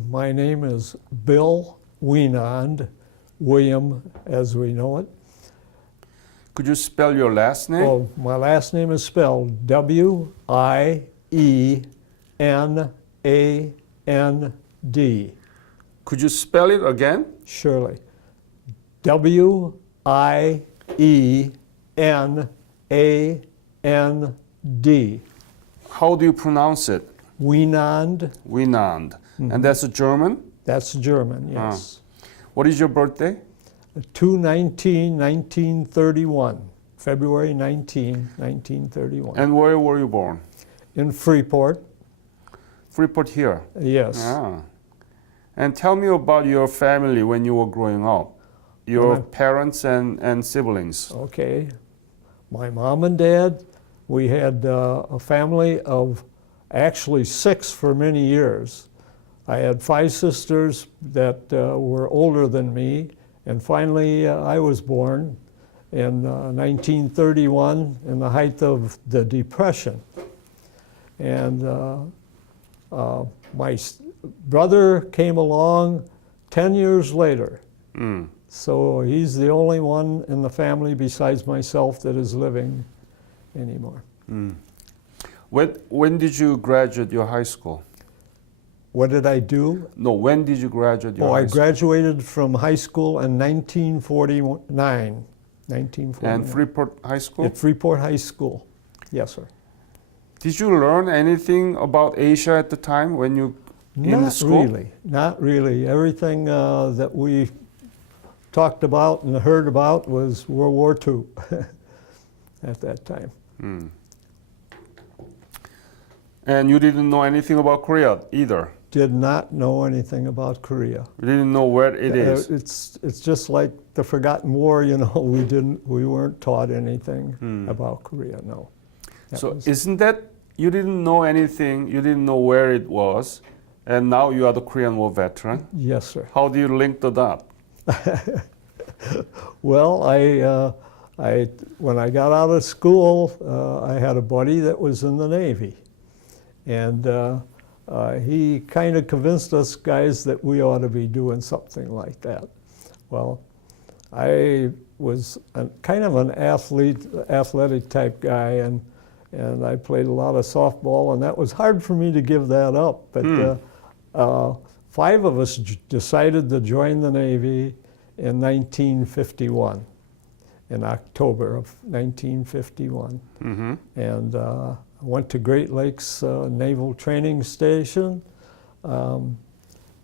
My name is Bill Wienand, William as we know it. Could you spell your last name? Oh, my last name is spelled W-I-E-N-A-N-D. Could you spell it again? Surely. W-I-E-N-A-N-D. How do you pronounce it? Wienand. Wienand. And that's a German? That's German, yes. What is your birthday? 2/19/1931, February 19, 1931. And where were you born? In Freeport, Freeport here. yes. Ah. And tell me about your family when you were growing up. Your parents and siblings. Okay. My mom and dad, we had a family of actually 6 for many years. I had 5 sisters that were older than me, and finally I was born in 1931 in the height of the Depression. And my brother came along 10 years later. So he's the only one in the family besides myself that is living anymore. When did you graduate your high school? What did I do? No, when did you graduate your Oh, high I graduated from high school in 1949. 1949. And Freeport High School? At Freeport High School, yes, sir. Did you learn anything about Asia at the time when you in the school? Not really. Everything that we talked about and heard about was World War II at that time. And you didn't know anything about Korea either? Did not know anything about Korea. You didn't know where it is? It's just like the Forgotten War, you know. We weren't taught anything about Korea. No. So isn't that you didn't know anything? You didn't know where it was, and now you are the Korean War veteran. Yes, sir. How do you link the dot? Well, when I got out of school, I had a buddy that was in the Navy, and he kind of convinced us guys that we ought to be doing something like that. Well, I was kind of an athletic type guy, and I played a lot of softball, and that was hard for me to give that up. But 5 of us decided to join the Navy in 1951, in October of 1951. And went to Great Lakes Naval Training Station,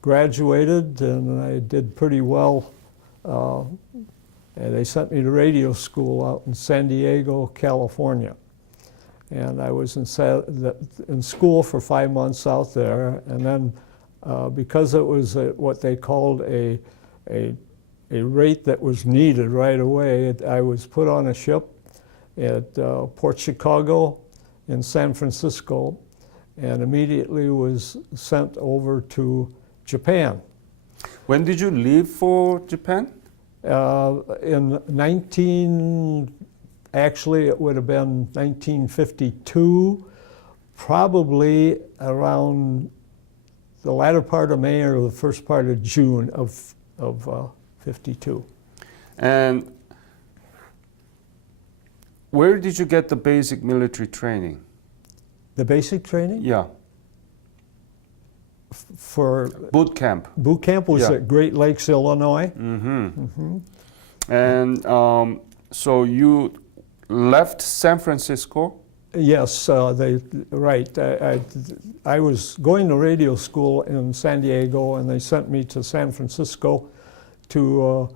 graduated, and I did pretty well. And they sent me to radio school out in San Diego, California. And I was in school for 5 months out there, and then because it was what they called a rate that was needed right away, I was put on a ship at Port Chicago in San Francisco, and immediately was sent over to Japan. When did you leave for Japan? Actually it would have been 1952, probably around the latter part of May or the first part of June of 52. And where did you get the basic military training? The basic training? Yeah. For boot camp. Boot camp was at Great Lakes, Illinois. And so you left San Francisco? Yes, right. I was going to radio school in San Diego, and they sent me to San Francisco to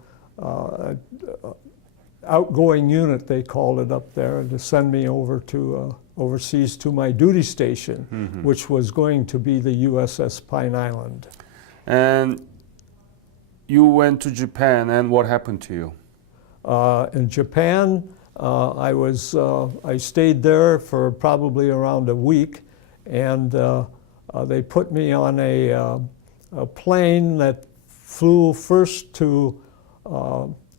outgoing unit, they called it up there, to send me over to overseas to my duty station, which was going to be the USS Pine Island. And you went to Japan, and what happened to you? In Japan, I stayed there for probably around a week, and they put me on a plane that flew first to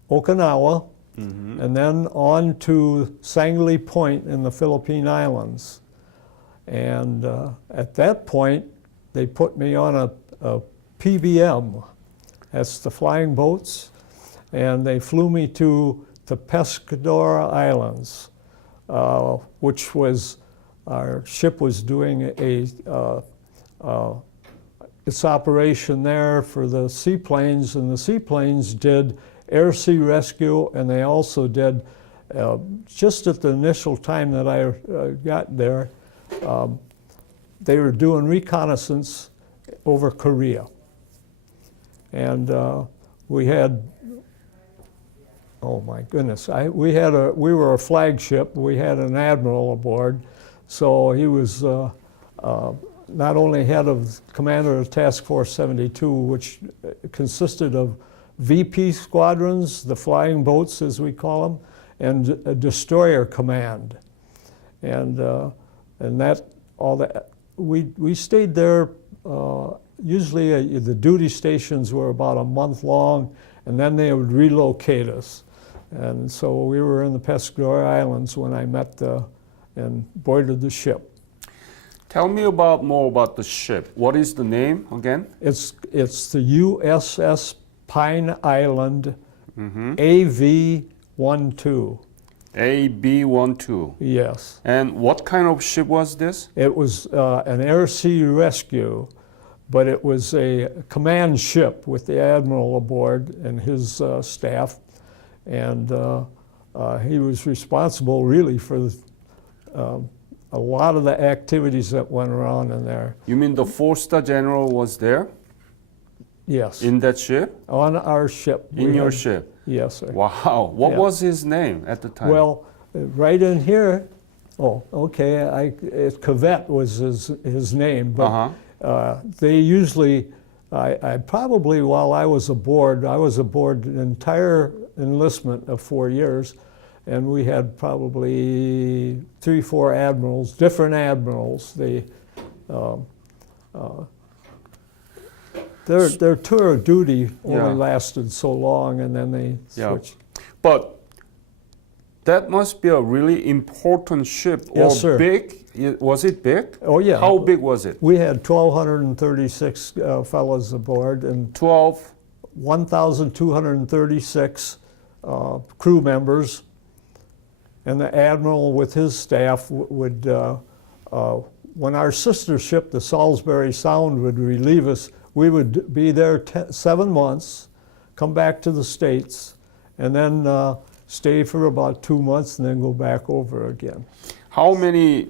Okinawa, and then on to Sangley Point in the Philippine Islands. And at that point, they put me on a PBM. That's the flying boats. And they flew me to the Pescador Islands, which was, our ship was doing its operation there for the seaplanes, and the seaplanes did air-sea rescue, and they also did, just at the initial time that I got there, they were doing reconnaissance over Korea. And we had, oh my goodness, we were a flagship. We had an admiral aboard, so he was not only head of commander of Task Force 72, which consisted of VP squadrons, the flying boats as we call them, and a destroyer command, and that all that we stayed there. Usually the duty stations were about a month long, and then they would relocate us. And so we were in the Pescador Islands when I met and boarded the ship. Tell me more about the ship. What is the name again? It's the USS Pine Island, Mm-hmm. AV-12. AB-12. Yes. And what kind of ship was this? It was an air-sea rescue, but it was a command ship with the admiral aboard and his staff, and he was responsible really for a lot of the activities that went around in there. You mean the four-star general was there? Yes. In that ship? On our ship. In your ship? Yes, sir. Wow. What Yeah. was his name at the time? Well, right in here, oh, okay, Cavett was his name, but they usually, I probably, while I was aboard an entire enlistment of 4 years, and we had probably 3 or 4 admirals, different admirals. Their tour of duty only lasted so long, and then they switched. But that must be a really important ship. Yes, sir. Big? Was it big? Oh, yeah. How big was it? We had 1,236 fellows aboard, and 1,236 crew members. And the admiral with his staff would, when our sister ship, the Salisbury Sound, would relieve us, we would be there 7 months, come back to the States, and then stay for about 2 months and then go back over again. How many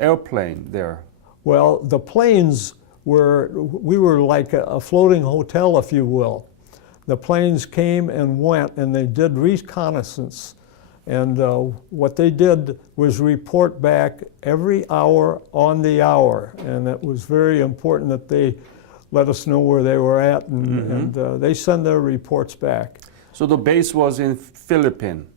airplanes there? Well, the planes we were like a floating hotel, if you will. The planes came and went, and they did reconnaissance. And what they did was report back every hour on the hour. And it was very important that they let us know where they were at, and they send their reports back. So the base was in Philippines?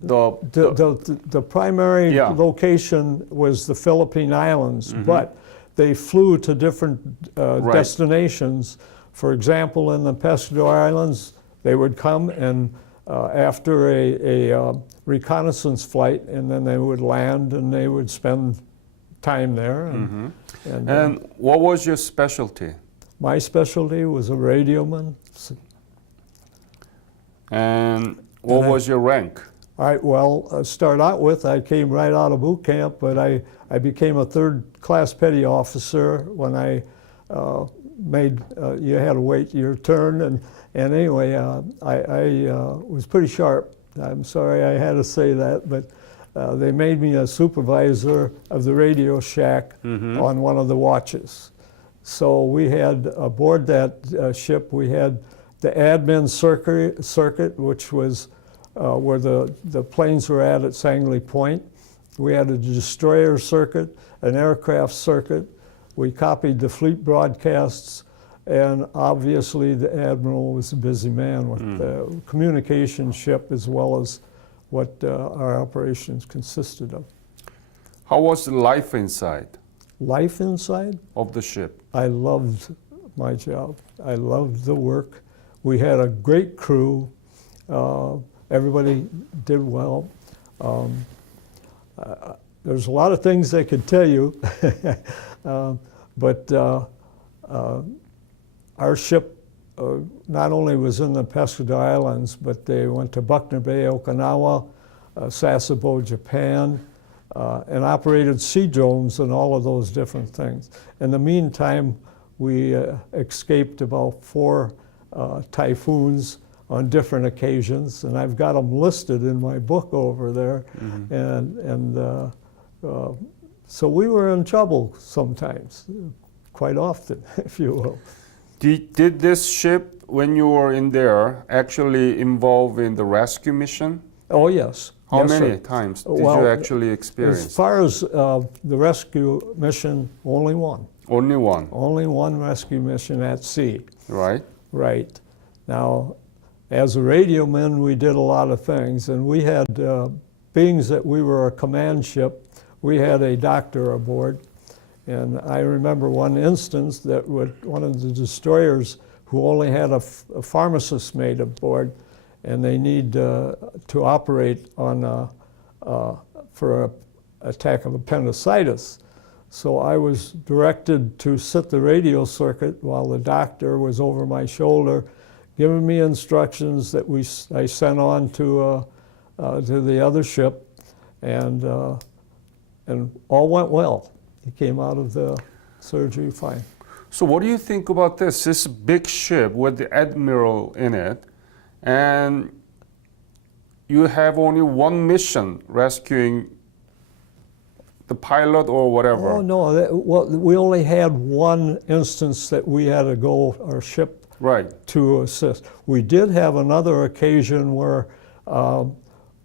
The primary location was the Philippine Islands, but they flew to different destinations. For example, in the Pescador Islands, they would come and after a reconnaissance flight, and then they would land and they would spend time there. And what was your specialty? My specialty was a radioman. And what was your rank? All right, well, start out with, I came right out of boot camp, but I became a third-class petty officer when I you had to wait your turn, and anyway, I was pretty sharp. I'm sorry I had to say that, but they made me a supervisor of the radio shack on one of the watches. So we had aboard that ship, we had the admin circuit, which was where the planes were at Sangley Point. We had a destroyer circuit, an aircraft circuit. We copied the fleet broadcasts, and obviously the admiral was a busy man with the communication ship as well as what our operations consisted of. How was the life inside? Life inside? Of the ship? I loved my job. I loved the work. We had a great crew. Everybody did well. There's a lot of things I could tell you, But our ship not only was in the Pescador Islands, but they went to Buckner Bay, Okinawa, Sasebo, Japan, and operated sea drones and all of those different things. In the meantime, we escaped about 4 typhoons on different occasions, and I've got them listed in my book over there. And so we were in trouble sometimes, quite often, if you will. Did this ship, when you were in there, actually involve in the rescue mission? Oh, yes. How Yes, many sir. times did Well, you actually experience? As far as the rescue mission, only one. Only one, Only one rescue mission at sea. right? Right. Now, as a radio man, we did a lot of things, and we had, being that we were a command ship, we had a doctor aboard. And I remember one instance that one of the destroyers who only had a pharmacist mate aboard, and they need to operate on for an attack of appendicitis. So I was directed to sit the radio circuit while the doctor was over my shoulder, giving me instructions that I sent on to the other ship, and all went well. He came out of the surgery fine. So what do you think about this? This big ship with the admiral in it, and you have only one mission, rescuing the pilot or whatever. Oh, no, well, we only had one instance that we had to go, our ship, Right. to assist. We did have another occasion where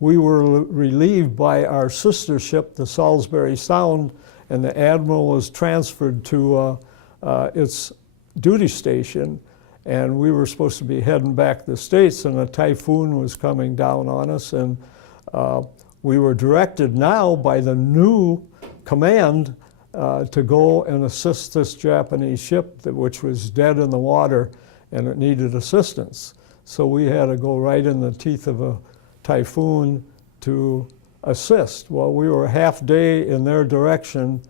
we were relieved by our sister ship, the Salisbury Sound, and the admiral was transferred to its duty station, and we were supposed to be heading back to the States, and a typhoon was coming down on us, and we were directed now by the new command to go and assist this Japanese ship, which was dead in the water, and it needed assistance. So we had to go right in the teeth of a typhoon to assist. Well, we were a half day in their direction,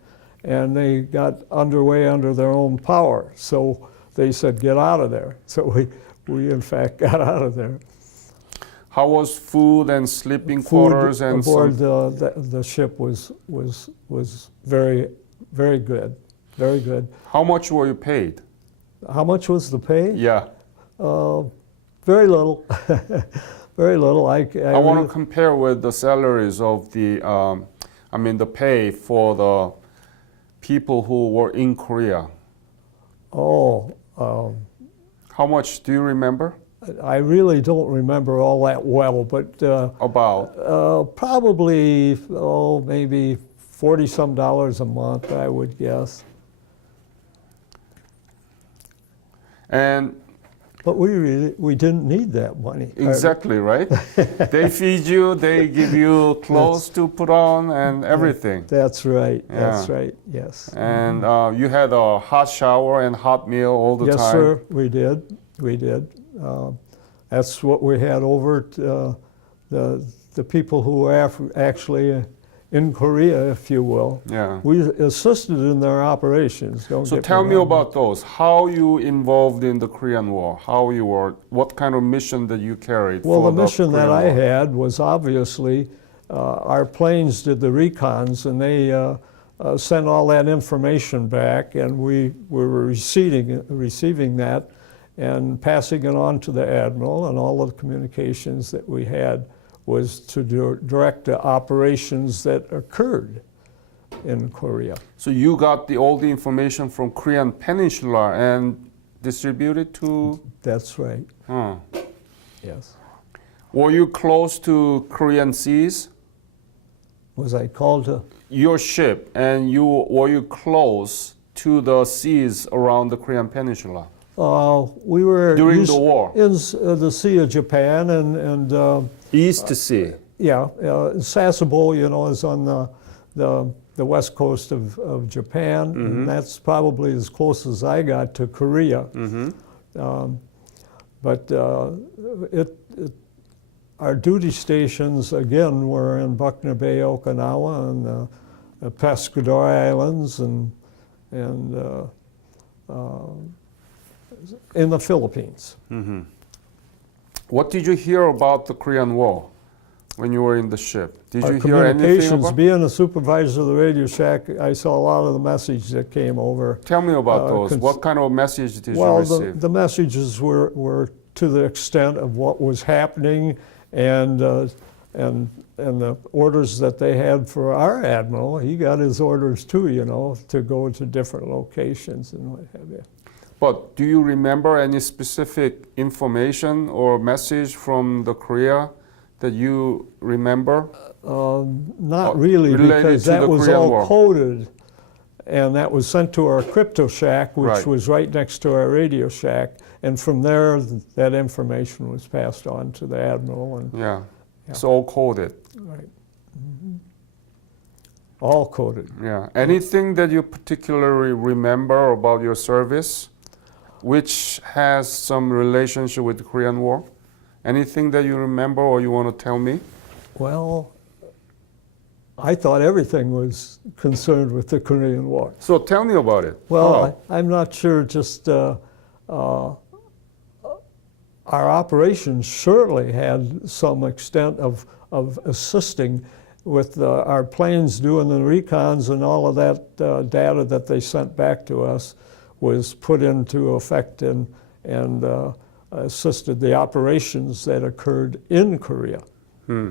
and they got underway under their own power. So they said, get out of there. So we in fact got out of there. How was food and sleeping quarters and aboard some... the ship was very, very good, very good. How much were you paid? How much was the pay? Yeah. Very little, very little. I want to compare with the salaries of the, the pay for the people who were in Korea. Oh. How much do you remember? I really don't remember all that well, but About? probably, maybe $40-some a month, I would guess. But we didn't need that money. Exactly, right? They feed you, they give you clothes to put on and everything. That's right, Yeah. that's right, yes. And you had a hot shower and hot meal all the time. Yes, sir, we did. That's what we had over at the people who were actually in Korea, if you will. Yeah. We assisted in their operations. So tell me about those. How you involved in the Korean War? How you were? What kind of mission that you carried? Well, for the mission that Korean I War? had was obviously our planes did the recons, and they sent all that information back, and we were receiving that and passing it on to the admiral, and all of the communications that we had was to direct the operations that occurred in Korea. So you got all the information from Korean Peninsula and distributed to? That's right, Huh. yes. Were you close to Korean seas? Was I called to? Your ship, and were you close to the seas around the Korean Peninsula? We were During the war? in the Sea of Japan, and East Sea. yeah, Sasebo, is on the west coast of Japan, and that's probably as close as I got to Korea. But our duty stations, again, were in Buckner Bay, Okinawa, and the Pescador Islands, and and in the Philippines. Hmm. What did you hear about the Korean War when you were in the ship? Did Our you hear anything communications, about? being a supervisor of the Radio Shack, I saw a lot of the message that came over. Tell me about those. cons- What kind of message did you Well, receive? the messages were to the extent of what was happening and the orders that they had for our admiral. He got his orders too, you know, to go to different locations and what have you. But do you remember any specific information or message from the Korea that you remember? Not really, related because to the that was Korean all War. coded, and that was sent to our crypto shack, which Right. was right next to our Radio Shack. And from there, that information was passed on to the admiral, and Yeah. Yeah. It's all coded. right, all coded. Yeah. Anything that you particularly remember about your service, which has some relationship with the Korean War? Anything that you remember or you want to tell me? Well, I thought everything was concerned with the Korean War. So tell me about it. Well, I'm not sure. Just our operations surely had some extent of assisting with our planes doing the recons, and all of that data that they sent back to us was put into effect and assisted the operations that occurred in Korea, Hmm.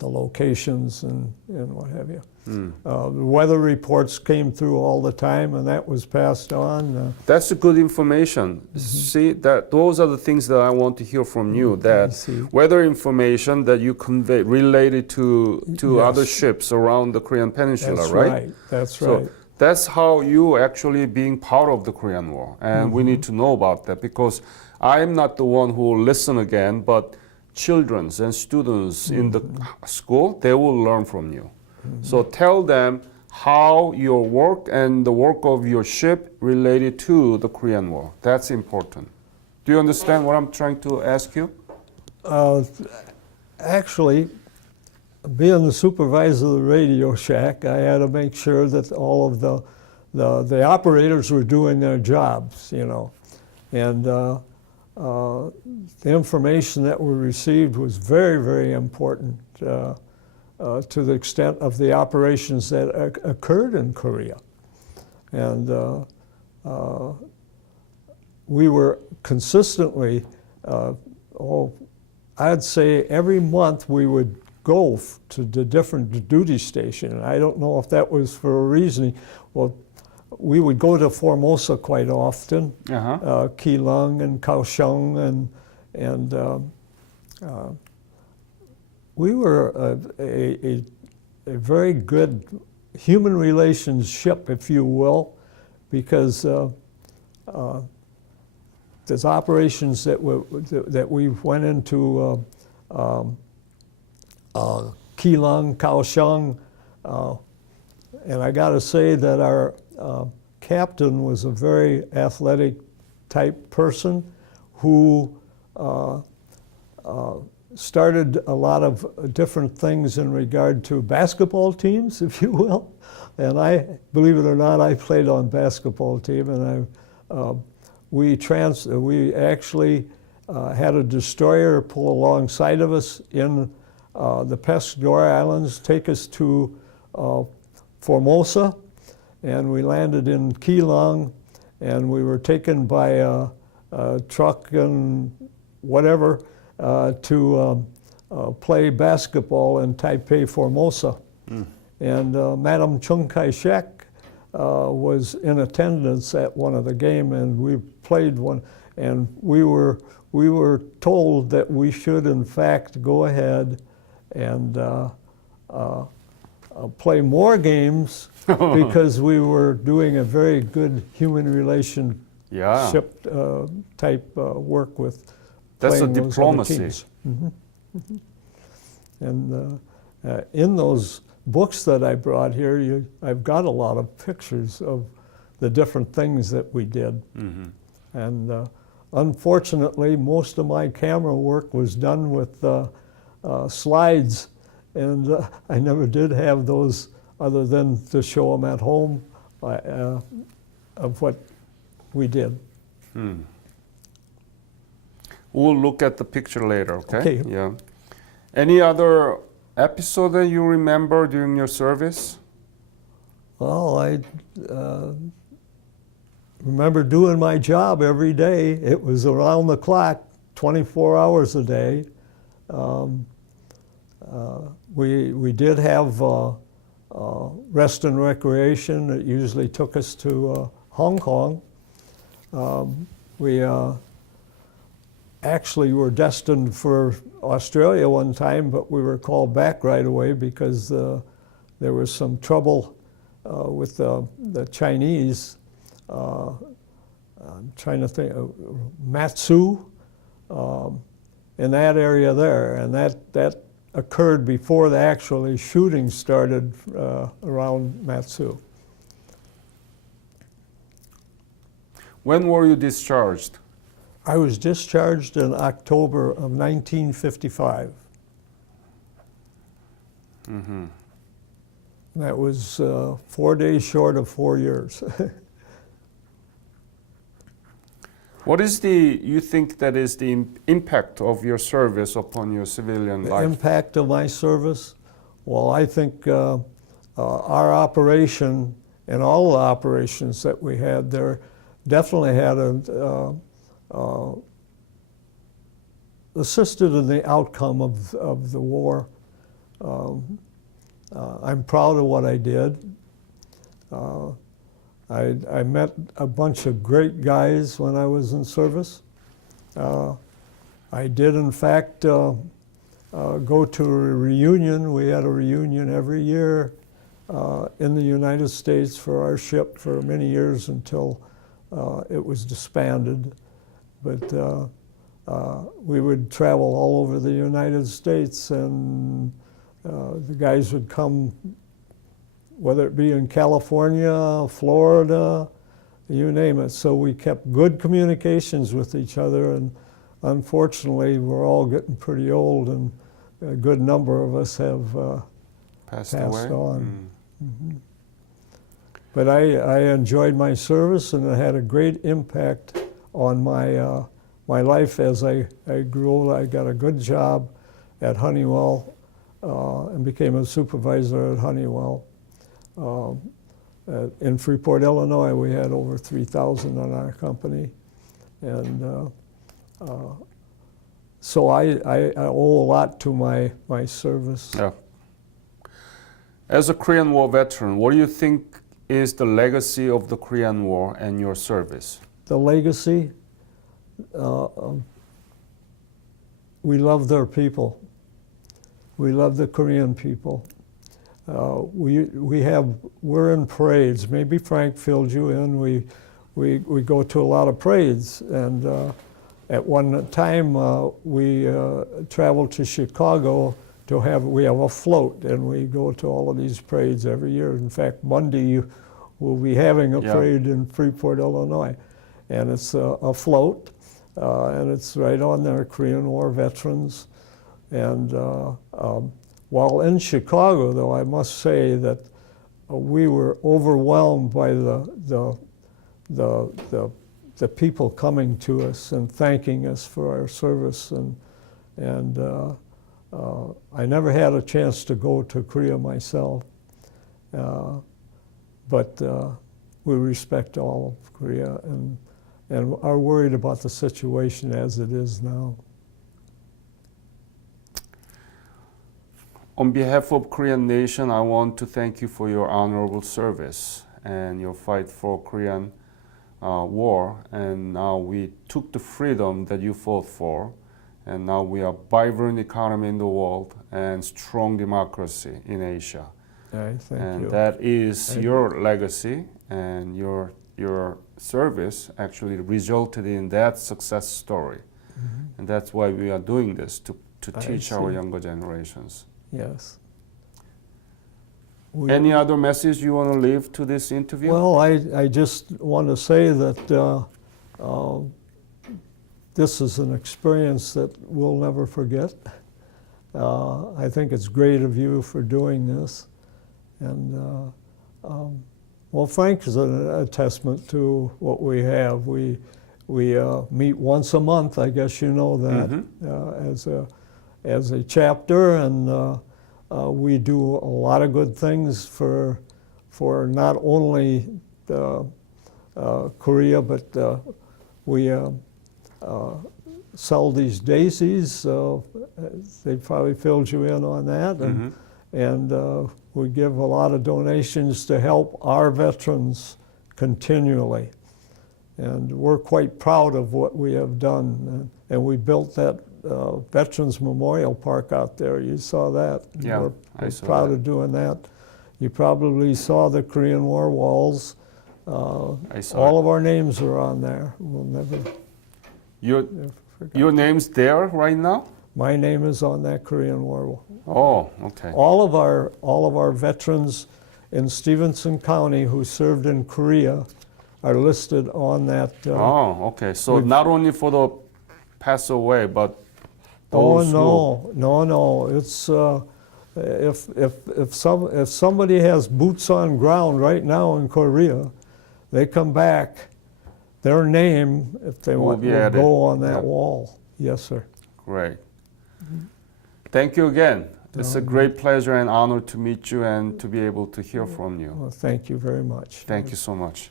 the locations and what have you. Hmm. The weather reports came through all the time, and that was passed on. That's a good information. See, that those are the things that I want to hear from you. I That see. weather information that you convey related to Yes. other ships around the Korean Peninsula, That's right? right. That's So right. that's how you actually being part of the Korean War, and we need to know about that, because I'm not the one who will listen again, but children and students in the school, they will learn from you. So tell them how your work and the work of your ship related to the Korean War. That's important. Do you understand what I'm trying to ask you? Actually, being the supervisor of the Radio Shack, I had to make sure that all of the operators were doing their jobs, you know. And the information that we received was very, very important to the extent of the operations that occurred in Korea. And we were consistently, I'd say every month we would go to the different duty station. And I don't know if that was for a reason. Well, we would go to Formosa quite often, Keelung and Kaohsiung, and we were a very good human relations ship, if you will, because there's operations that we went into Keelung, Kaohsiung, and I got to say that our captain was a very athletic type person who started a lot of different things in regard to basketball teams, if you will. And I, believe it or not, I played on basketball team, and we actually had a destroyer pull alongside of us in the Pescador Islands, take us to Formosa, and we landed in Keelung, and we were taken by a truck and whatever to play basketball in Taipei, Formosa. And Madam Chiang Kai-shek was in attendance at one of the games, and we played one, and we were told that we should in fact go ahead and play more games because we were doing a very good human relationship type work with. That's a playing those other diplomacy. teams. And in those books that I brought here, I've got a lot of pictures of the different things that we did. And unfortunately, most of my camera work was done with slides, and I never did have those other than to show them at home. of what we did. We'll look at the picture later, okay? Okay. Yeah. Any other episode that you remember during your service? Well, I remember doing my job every day. It was around the clock, 24 hours a day. We did have rest and recreation. It usually took us to Hong Kong. We actually were destined for Australia one time, but we were called back right away because there was some trouble with the Chinese. I'm trying to think, Matsu, in that area there, and that occurred before the actually shooting started around Matsu. When were you discharged? I was discharged in October of 1955. Mm-hmm. That was 4 days short of 4 years. What is you think that is the impact of your service upon your civilian The life? impact of my service? Well, I think our operation and all the operations that we had there definitely had assisted in the outcome of the war. I'm proud of what I did. I met a bunch of great guys when I was in service. I did, in fact, go to a reunion. We had a reunion every year in the United States for our ship for many years until it was disbanded. But we would travel all over the United States, and the guys would come, whether it be in California, Florida, you name it. So we kept good communications with each other, and unfortunately, we're all getting pretty old, and a good number of us have passed away? on. Mm-hmm. But I enjoyed my service, and it had a great impact on my life as I grew old. I got a good job at Honeywell and became a supervisor at Honeywell. In Freeport, Illinois, we had over 3,000 in our company. And so I owe a lot to my service. Yeah. As a Korean War veteran, what do you think is the legacy of the Korean War and your service? The legacy, we love their people. We love the Korean people. We're in parades. Maybe Frank filled you in. We go to a lot of parades, and at one time we traveled to Chicago we have a float, and we go to all of these parades every year. In fact, Monday we'll be having a parade in Freeport, Illinois, and it's a float, and it's right on there, Korean War veterans. And while in Chicago, though, I must say that we were overwhelmed by the people coming to us and thanking us for our service, and I never had a chance to go to Korea myself, but we respect all of Korea and are worried about the situation as it is now. On behalf of Korean nation, I want to thank you for your honorable service and your fight for Korean war. And now we took the freedom that you fought for, and now we are vibrant economy in the world and strong democracy in Asia. Thank you. That is your legacy, and your service actually resulted in that success story. Mm-hmm. And that's why we are doing this, to teach our younger generations. Yes. Any other message you want to leave to this interview? Well, I just want to say that this is an experience that we'll never forget. I think it's great of you for doing this. And Well, Frank is a testament to what we have. We meet once a month, I guess you know that, as a chapter, and we do a lot of good things for not only Korea, but we sell these daisies. They probably filled you in on that, and we give a lot of donations to help our veterans continually. And we're quite proud of what we have done. And we built that Veterans Memorial Park out there. You saw that. Yeah, we're I saw proud that. of doing that. You probably saw the Korean War walls. I saw All it. of our names are on there. We'll never forget. Your name's there right now? My name is on that Korean War wall. Oh, okay. All of our veterans in Stevenson County who served in Korea are listed on that. Oh, okay. So not only for the pass away, but Oh those no! It's if somebody has boots on ground right now in Korea, they come back. Their name, if they Will want, be will added. go on that Yeah. wall. Yes, sir. Great. Thank you again. It's a great pleasure and honor to meet you and to be able to hear from you. Well, thank you very much. Thank you so much.